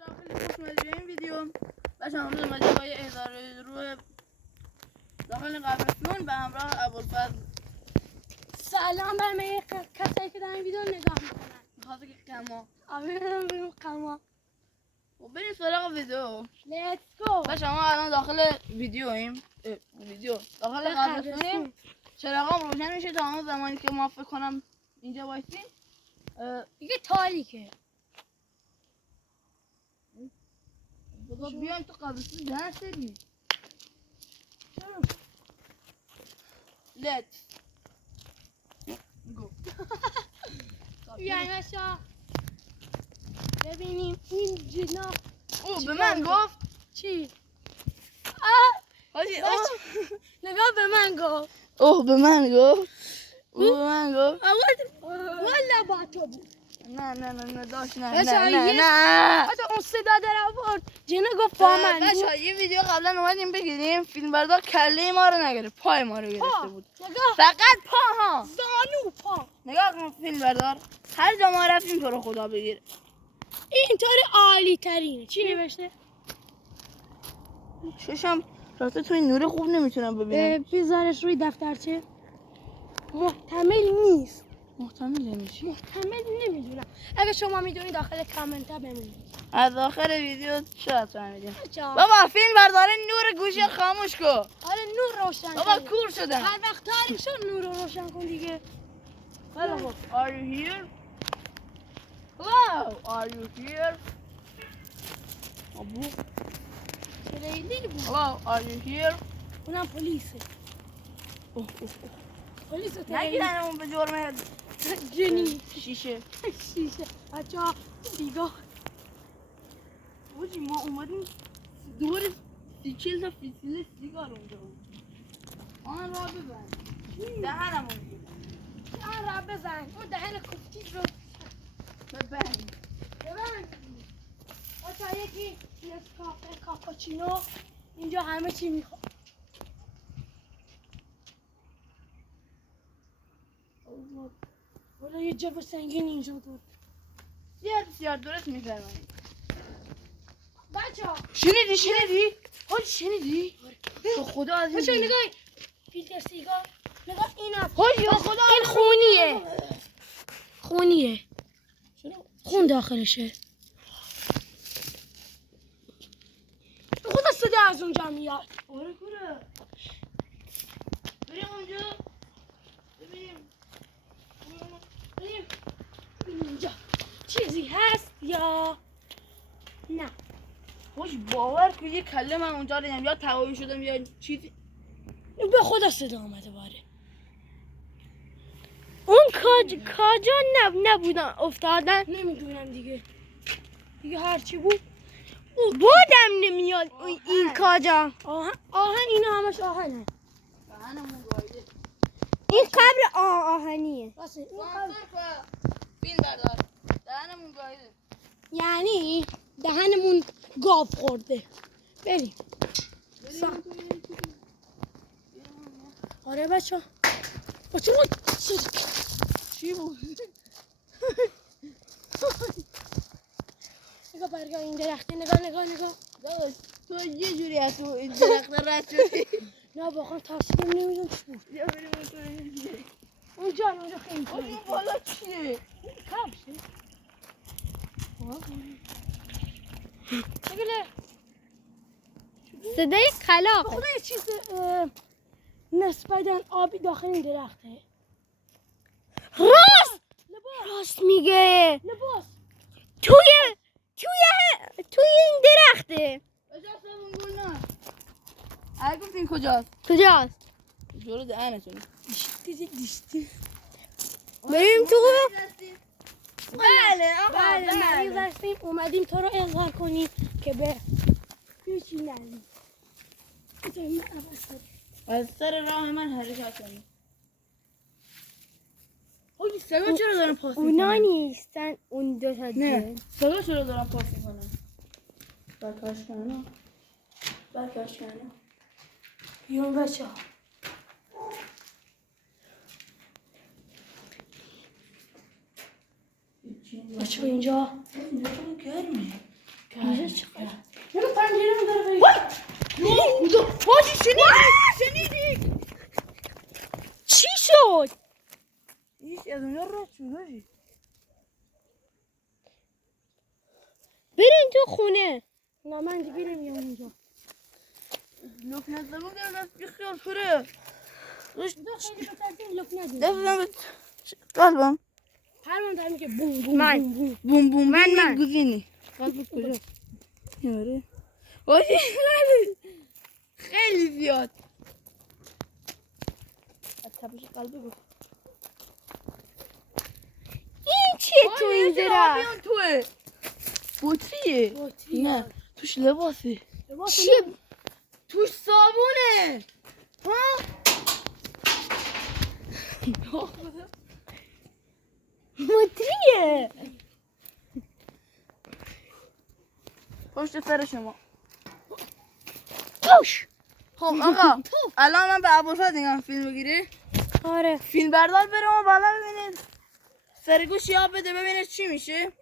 بچه‌ها خیلی خوش اومدید به این ویدیو. بچه‌ها امروز اومدیم با یه احضار روح داخل قبرستون به همراه ابوالفضل. سلام بر همه کسایی که در این ویدیو نگاه میکنن. میخواد که کما بریم کما. و بریم سراغ ویدیو. لیتس گو. بچه‌ها ما الان داخل داخل قبرستونیم. چراغام روشن میشه تا اون زمانی که ما فکر کنم اینجا وایسیم دیگه تاریکه. خدا بیایم تو قبرستون درس بدیم. چرا؟ Let's go. بیاین بچه‌ها ببینیم این جناب او به من گفت چی؟ حاجی نگاه به من گفت. اوه به من گفت والا با تو بود. نه داشت نه حتی اون صدا در آورد جنه گفت با من بود. بچه‌ها یه ویدیو قبلا اومدیم بگیریم فیلم بردار کله ما رو نگرفت پای ما رو گرفته بود. نگاه فقط پا ها زانو پا. نگاه کن فیلم بردار هر جا ما رفتیم تو رو خدا بگیر. اینطوری عالی ترینه. چی نوشته؟ ششم راسته توی نور خوب نمیتونم ببینم. بذارش روی دفترچه. محتمل نیست. محتمل نمیشه. محتمل نمیدونم. اگه شما میدونید داخل کامنت ها بنویسید. از آخر ویدیو شاید فهمیدیم. بابا بابا فیلم برداره نور گوشی خاموش کن. آره نور روشن بابا کن. کور شدم. هر وقت تاریک شد نور رو روشن کن دیگه. Hello, are you here? Hello, are you here? ابو خیلی بود. Hello, are you here? اونم پلیسه. پلیس نگیرن اون به جرم جنی شیشه. شیشه. بچه‌ها دیگاه. بوجی ما اومدیم دور 30 تا فیسیل سیگار اونجا بود. آن را ببند. دهنمون آن را بزن. اون دهن کوفتی رو ببند. بچه‌ها یکی نسکافه کاپوچینو اینجا همه چی میخواد. ولی یه جو سنگین اینجا بود. بسیار درست میفرمایید. بچه‌ها شنیدی؟ حاج شنیدی؟ تو خدا از بچه‌ها این نگاه فیلتر سیگار. نگاه اینا. حاج یا خدا این خونیه. خون داخلشه. خدا صدا از اونجا میاد. آره کوره. بریم اونجا. بریم اینجا چیزی هست یا نه؟ حاج باور کن یه کله من اونجا دیدم یا تهویی شدم یا چیزی. به خدا صدا آمده باره. اون کاجا نبودن افتادن. نمیدونم دیگه هرچی بود بادم نمیاد. این کاجا آهن اینا همش آهنه. دهنمون گایده. این قبر آهنیه. فیلم بردار. دهنمون گایده. یعنی دهنمون گاو خورده. بریم. آره بچه چی بود؟ نگاه برگاه این درخته. نگاه داداش تو یه جوری از تو این درخت رد شدی. نه واقعا ترسیدم نمیدونم چی بود. یا بریم اونجا خیلی اون بالا چیه؟ کبشه. بگله صدای خلاق. خدا یه چیز نسبتاً آبی داخل این درخته. راست میگه. لباس توی این درخته. کجاست اون گل نه؟ هر گفتین کجاست؟ جلو دهنتون. دیشتی. بریم تو. بله مریض هستیم اومدیم تو رو اظهار کنیم که به هیچی نریم. از سر راه من حرکت کنیم. اوه سگا چرا دارن پاس میکنن؟ اونا نیستن اون دو تا نه سگا چرا دارن پاس میکنن؟ برکش کنم بیون بچه ها. بچه اینجا گرمه. برو پنجره رو داره بگیر. خدا حاجی شنیدی چی شد؟ هیچ از اونجا رد شد حاجی بریم تو خونه. نه من دیگه نمیام اونجا. لکنت زبون در دست بیخیال پره دو خیلی بترسیم لک ندیم. دفتم به قلبم هر من که بوم بوم من. بوم بوم. بوم بوم من. گزینی قلب کجا یاره حاجی خیلی زیاد از تپش قلبی گفت این چیه تو این درخت؟ آبیان توه بطریه بطریه. نه توش لباسه چیه؟ توش صابونه ها بطریه. پشت سر شما توش. خب آقا الان من به ابوالفضل میگم فیلم بگیری آره. فیلم بردار بریم و بالا ببینید سرگوش یاب بده ببینید چی میشه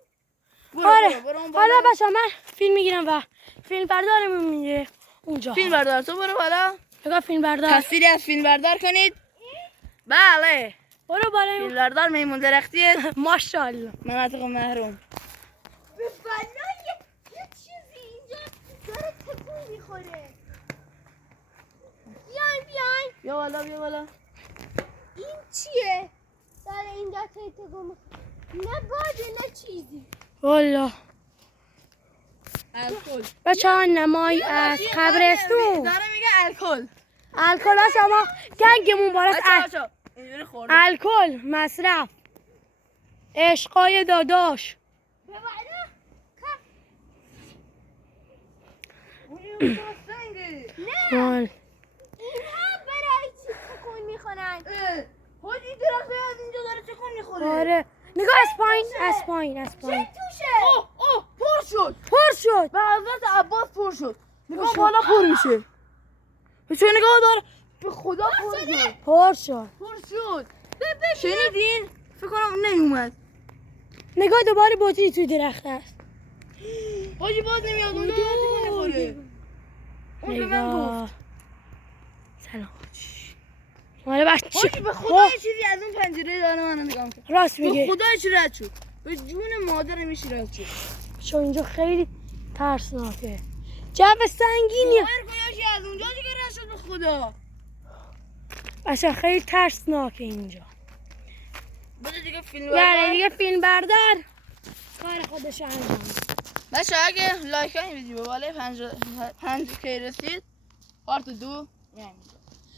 آره. برو حالا بچه من فیلم میگیرم و فیلم بردارم میگیره اونجا. فیلم بردار تو برو بالا نگاه فیلم بردار. تصویری از فیلم بردار کنید بله برو بالا. فیلم بردار میمون درختیه ماشاءالله. مناطق محروم به بلای یه چیزی اینجا داره تکون میخوره. بیاین بیا بالا بیا بالا این چیه؟ داره اینجا تکون میخوره. نه باده نه چیزی. والا الکل بچه ها نمای از قبرستون. داره میگه الکل الکل ها شما گنگمون بالاست. بچه اینجوری خورده الکل مصرف عشقای داداش. به بالا اون سنگه وال. اینها برای چی تکون میخورن؟ حاجی درخت از اینجا داره تکون میخوره آره نگاه از پایین چه توشه؟ اوه پر شد پر شد. به حضرت عباس پر شد نگاه بالا پر میشه چه نگاه داره به خدا پر شد پر شد. پر شد شنیدین فکر کنم نمیومد نگاه دوباره بطری توی درخت است. حاجی باز نمیاد اونجا تکون میخوره اون به من گفت نگاه. سلام. آره بچه. حاجی به خدا یه چیزی از اون پنجره داره من نگاه میکنه راست به میگه. خدا چی رد شد به جون مادر میشه رد شد چون اینجا خیلی ترسناکه. جو سنگینیه. باور کناشی از اونجا دیگه رد شد به خدا اصلا خیلی ترسناکه اینجا. بده دیگه فیلم یعنی بردار دیگه فیلم بردار کار خودش انجام میده. بچه اگه لایک این ویدیو به بالای 5 کی رسید پارت 2 یعنی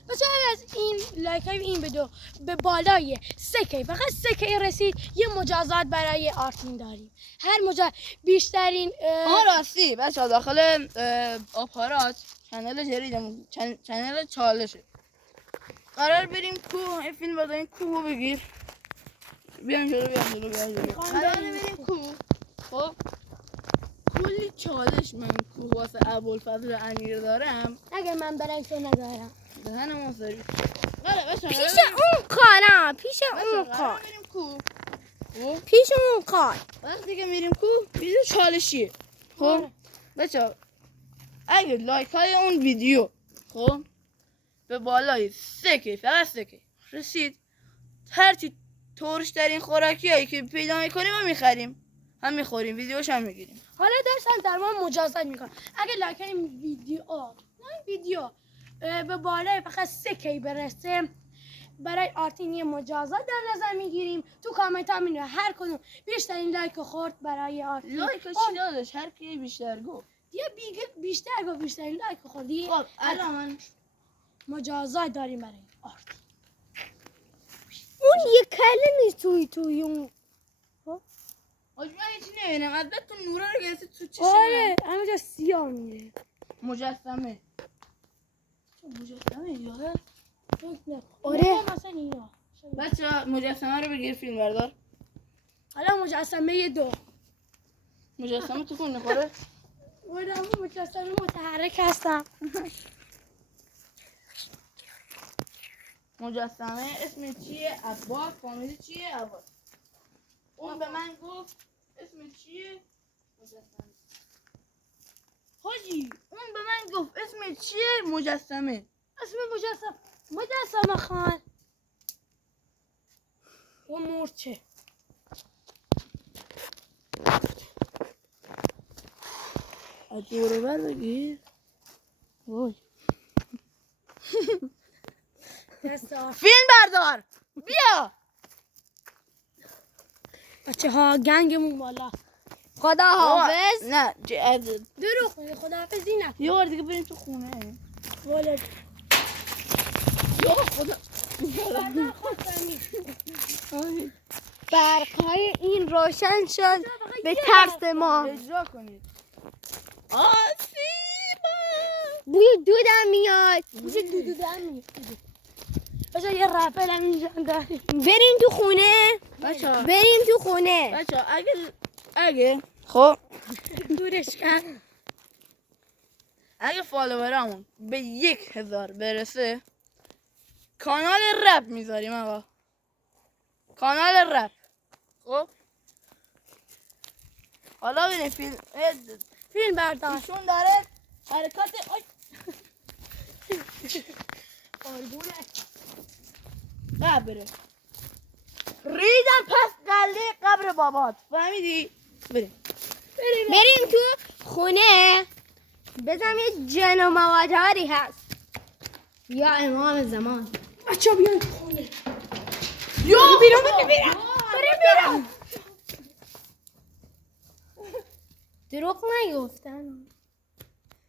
مثلا از این لایک های این ویدیو به بالای 3 کی فقط 3 کی رسید یه مجازات برای آرتین داریم. هر بیشترین راستی بچه داخل آپارات چنل جدیدمون چنل چالشه قرار بریم کوه این فیلم برداریم کوه بگیر بیام جلو قرار بریم کوه خب کلی چالش من کوه واسه ابوالفضل امیر دارم اگه من برای تو ندارم دهنمون سرویس قرار پیش اون کارم پیش اون قرار کار بریم کوه خب پیش اون کار. وقتی که میریم کوه ویدیو چالشیه خب بچه اگه لایک های اون ویدیو خب به بالای 3 کی فقط 3 کی رسید هرچی ترش ترین خوراکی هایی که پیدا میکنیم هم میخریم هم میخوریم ویدیوش هم میگیریم حالا داشتم در ما مجازات میکنم اگه لایک این ویدیو به بالای فقط 3 کی برسه برای آرتین یه مجازات در نظر میگیریم. تو کامنت ها مینوشت هر کدوم بیشترین لایک خورد برای آرتین لایک چی دادش هر کی بیشتر گفت یه بیشتر گفت بیشترین لایک خوردی. خب الان من مجازات داریم برای آرتین. اون یه کله نیست توی اون. آج من هیچی نمیبینم از بد تو نورا رو گرفتی تو چشم آره همینجا سیاه میره. مجسمه یاده آره مثلا اینا. بچه مجسمه رو بگیر فیلم بردار حالا مجسمه 2 مجسمه تو کن نخوره بودم مجسمه متحرک هستم. مجسمه اسم چیه؟ عباس فامیل چیه؟ عباس اون به من گفت اسم چیه؟ مجسمه حاجی اون به من گفت اسم چیه؟ مجسمه. اسم مجسمه خان و مورچه. از دور بر بگیر. وای. دست آف. فیلم بردار بیا. بچه ها گنگمون بالا. خدا حافظ. نه دروغ میگه، خداحافظی نکن. یه بار دیگه بریم تو خونه. ولد یا خدا. بعدا خود زمین. برقای این روشن شد به ترس ما. اجرا کنید. آسیبا. بوی دودم میاد. بوی دودم میاد. بچه یه رپل هم اینجا داریم. بریم تو خونه. بچه‌ها بریم تو خونه. اگه خب دورش کن. اگه فالوورامون به 1000 برسه کانال رپ میذاریم آقا. کانال رپ. خب حالا ببین فیلم بردار. ایشون داره حرکات آرگونه. قبره ریدم پس قله قبر بابات. فهمیدی؟ بریم. بریم تو خونه. بزنم یه جن و مواداری هست. یا امام زمان. بچه بیان تو خونه. یا بریم. دروغ نگفتن.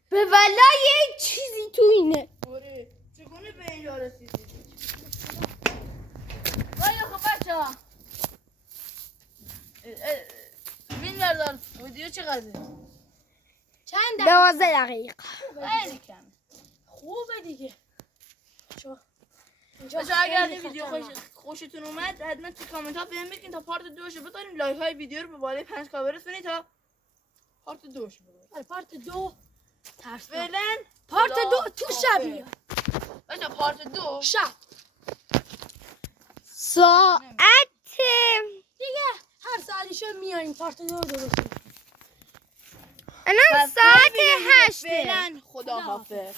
به والله یک چیزی تو اینه. آره چگونه به اینجا رسیدی؟ وای خب بچه ها فیلم بردار. ویدیو چقدره؟ چند 12 دقیقه. خیلی کمه. خوبه دیگه. بچه اگر این ویدیو خوشتون اومد حتما تو کامنت ها بهم بگین تا پارت 2 شو بذاریم. لایک های ویدیو رو به بالای 5K برسونید تا پارت 2 شو بذاریم. پارت 2 ترس. فعلا پارت 2 تو شب میاد. بچه پارت 2 شب ساعت دیگه هر ساعتیشو میاریم پارت 2 رو درست کنیم. الان ساعت 8. فعلا خدا حافظ.